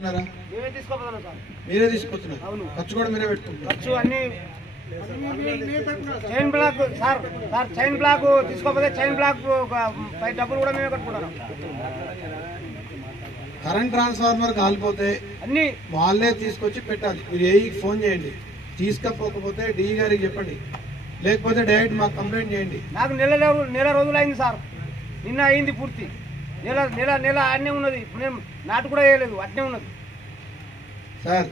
తీసుకుపోతున్నారా? మీరే తీసుకుపోతున్నారు. ఖర్చు కూడా మీరే పెట్టుకుంటారు. ఖర్చు అన్ని chain block sir chain block తీసుకోకపోతే చైన్ బ్లాక్ పై డబ్బులు కూడా మేమే కట్టుకుంటాం. కరెంట్ ట్రాన్స్ఫార్మర్ కాలిపోతే అన్ని వాళ్ళే తీసుకొచ్చి పెట్టాలి. మీరు ఏఈకి ఫోన్ చేయండి. తీసుకపోకపోతే డిఈ గారికి చెప్పండి, లేకపోతే డైరెక్ట్ మాకు కంప్లైంట్ చేయండి. నాకు నెల రోజులు అయింది సార్. నిన్న అయింది పూర్తి. నెల అన్నీ ఉన్నది. నేను నాటు కూడా వేయలేదు, అట్నే ఉన్నది సార్.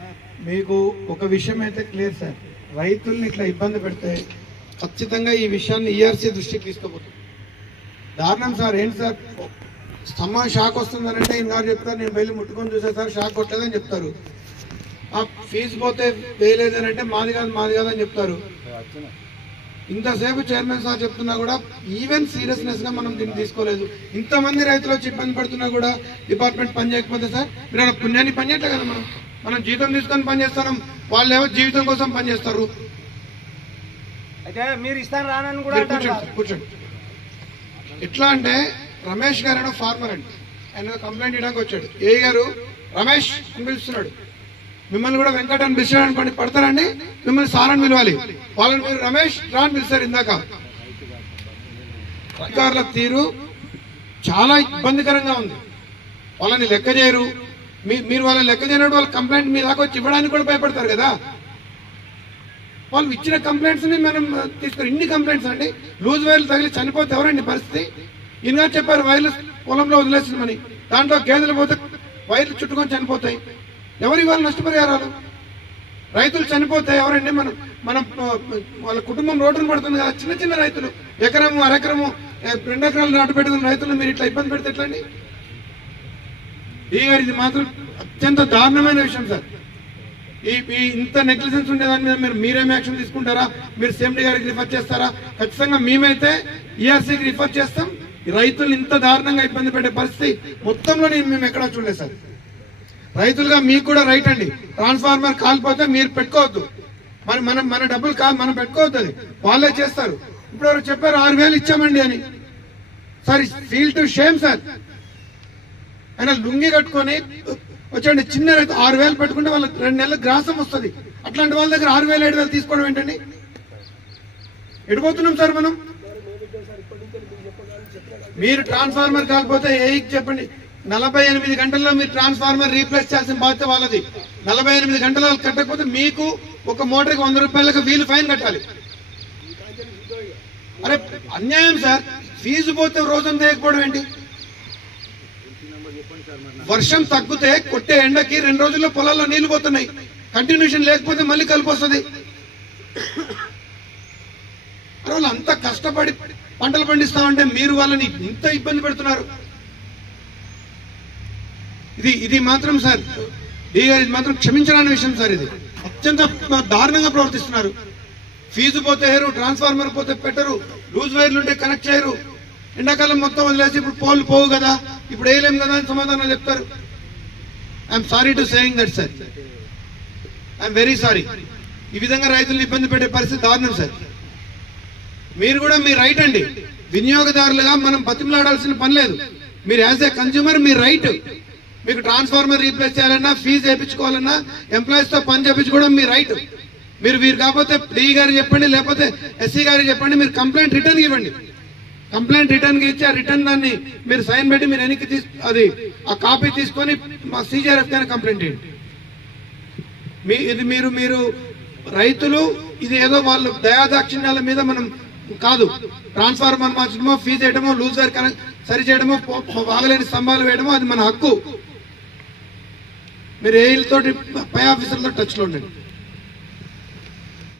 మీకు ఒక విషయం అయితే క్లియర్ సార్, రైతుల్ని ఇట్లా ఇబ్బంది పెడితే ఖచ్చితంగా ఈ విషయాన్ని ఈఆర్సీ దృష్టికి తీసుకుపోతుంది. దారుణం సార్. ఏంటి సార్, స్తంభం షాక్ వస్తుందనంటే ఈయన గారు చెప్తారు, నేను వెళ్ళి ముట్టుకొని చూసా సార్ షాక్ కొట్టలేదని చెప్తారు. ఆ ఫీజు పోతే వేయలేదనంటే మాది కాదు అని చెప్తారు. ఇంతసేపు చైర్మన్ సార్ చెప్తున్నా కూడా ఈవెన్ సీరియస్నెస్ గా మనం దీన్ని తీసుకోలేదు. ఇంతమంది రైతులు వచ్చి ఇబ్బంది పడుతున్నా కూడా డిపార్ట్మెంట్ పని చేయకపోతే సార్, మీరు పుణ్యాన్ని పని చేయట్లే కదా. మనం జీతం తీసుకొని పని చేస్తున్నాం, వాళ్ళు ఏమో జీవితం కోసం పని చేస్తారు. అయితే మీరు ఇస్తాను రానని కూడా కూర్చోండి. ఎట్లా అంటే రమేష్ గారు ఫార్మర్ అండి, ఆయన కంప్లైంట్ ఇవ్వడానికి వచ్చాడు. ఏ గారు రమేష్ అని పిలుస్తున్నాడు, మిమ్మల్ని కూడా వెంకట అని పిలిచాడు అనుకోండి, పడతారండి. మిమ్మల్ని సార్ అని పిలవాలి, వాళ్ళని మీరు రమేష్ రా అని పిలిచారు. ఇందాక అధికారుల తీరు చాలా ఇబ్బందికరంగా ఉంది. వాళ్ళని లెక్క చేయరు. మీరు వాళ్ళని లెక్క చేయనప్పుడు వాళ్ళ కంప్లైంట్ మీ దాకా వచ్చి ఇవ్వడానికి కూడా భయపడతారు కదా. వాళ్ళు ఇచ్చిన కంప్లైంట్స్ ని మనం తీసుకుని ఇన్ని కంప్లైంట్స్ అండి. లూజ్ వైర్లు తగిలి చనిపోతే ఎవరండి పరిస్థితి? ఈయన చెప్పారు వైర్లు పొలంలో వదిలేసిందని, దాంట్లో గేదెలు పోతే వైర్లు చుట్టుకొని చనిపోతాయి. ఎవరి వాళ్ళు నష్టపరిహారాలు? రైతులు చనిపోతే ఎవరండి? మనం వాళ్ళ కుటుంబం రోడ్డును పడుతుంది కదా. చిన్న రైతులు ఎకరము అరెకరము 2 ఎకరాలు నాటు పెట్టుకున్న రైతులు మీరు ఇట్లా ఇబ్బంది పెడితే ఎట్లండి? ఇది మాత్రం అత్యంత దారుణమైన విషయం సార్. ఈ ఇంత నెగ్లిజెన్స్ ఉండేదాని మీద మీరేం యాక్షన్ తీసుకుంటారా? మీరు సిఎండి గారికి రిఫర్ చేస్తారా? ఖచ్చితంగా మేమైతే ఈఆర్సీకి రిఫర్ చేస్తాం. రైతులు ఇంత దారుణంగా ఇబ్బంది పెట్టే పరిస్థితి మొత్తంలో మేము ఎక్కడా చూడలేదు సార్. రైతులుగా మీకు కూడా రైట్ అండి. ట్రాన్స్ఫార్మర్ కాలిపోతే మీరు పెట్టుకోవద్దు, మన డబ్బులు మనం పెట్టుకోవద్దు, అది వాళ్ళే చేస్తారు. ఇప్పుడు ఎవరు చెప్పారు 6,000 ఇచ్చామండి అని. Sir feel to shame sir. ఆయన లుంగి కట్టుకొని వచ్చండి, చిన్న రైతు 6,000 పెట్టుకుంటే వాళ్ళకి 2 నెలల గ్రాసం వస్తుంది. అట్లాంటి వాళ్ళ దగ్గర 6,000 7,000 తీసుకోవడం ఏంటండి? ఎడిపోతున్నాం సార్ మనం. మీరు ట్రాన్స్ఫార్మర్ కాకపోతే ఏఈకి చెప్పండి, 48 గంటల్లో మీరు ట్రాన్స్ఫార్మర్ రీప్లేస్ చేయాల్సిన బాధ్యత వాళ్ళది. 48 గంటలు కట్టకపోతే మీకు ఒక మోటార్కి 100 రూపాయలకు వీలు ఫైన్ కట్టాలి. అరే అన్యాయం సార్. ఫీజు పోతే రోజంతా వేయకపోవడం ఏంటి? వర్షం తగ్గితే కొట్టే ఎండకి 2 రోజుల్లో పొలాల్లో నీళ్లు పోతున్నాయి. కంటిన్యూషన్ లేకపోతే మళ్ళీ కలిపి వస్తుంది. వాళ్ళు అంత కష్టపడి పంటలు పండిస్తామంటే మీరు వాళ్ళని ఇంత ఇబ్బంది పెడుతున్నారు. ఇది మాత్రం సార్ డి గారు, ఇది మాత్రం క్షమించడానికి విషయం సార్. ఇది అత్యంత దారుణంగా ప్రవర్తిస్తున్నారు. ఫీజు పోతే వేయరు, ట్రాన్స్ఫార్మర్ పోతే పెట్టరు, లూజ్ వైర్లు ఉంటే కనెక్ట్ చేయరు. ఎండాకాలం మొత్తం వదిలేసి ఇప్పుడు పోలు పోవు కదా, ఇప్పుడు వేయలేం కదా అని సమాధానాలు చెప్తారు. I'm sorry to saying that sir, I'm very sorry. ఈ విధంగా రైతులను ఇబ్బంది పెట్టే పరిస్థితి దారుణం సార్. మీరు కూడా మీ రైట్ అండి, వినియోగదారులుగా మనం బతిమలాడాల్సిన పని లేదు. మీరు as a consumer me right. మీకు ట్రాన్స్ఫార్మర్ రీప్లేస్ చేయాలన్నా, ఫీజు వేయించుకోవాలన్నా, ఎంప్లాయీస్ తో పని చేయించుకోవడం మీ రైట్. మీరు కాకపోతే డిఈ గారికి చెప్పండి, లేకపోతే ఎస్సీ గారికి చెప్పండి, మీరు కంప్లైంట్ రిటర్న్ ఇవ్వండి. కంప్లైంట్ రిటర్న్ ఇచ్చి ఆ రిటర్న్ దాన్ని మీరు సైన్ పెట్టి మీరు వెనక్కి అది ఆ కాపీ తీసుకొని మా CJRF గారికి కంప్లైంట్ ఇవ్వండి. ఇది మీరు రైతులు ఇది ఏదో వాళ్ళు దయాదాక్షిణ్యాల మీద మనం కాదు. ట్రాన్స్ఫార్మర్ మార్చడమో, ఫీజు వేయడమో, లూజ్ వైర్ కనెక్ట్ సరి చేయడమో, వాగలేని స్తంభాలు వేయడమో అది మన హక్కు. మీరు ఏఈలతోటి పై ఆఫీసర్లతో టచ్లో ఉండండి.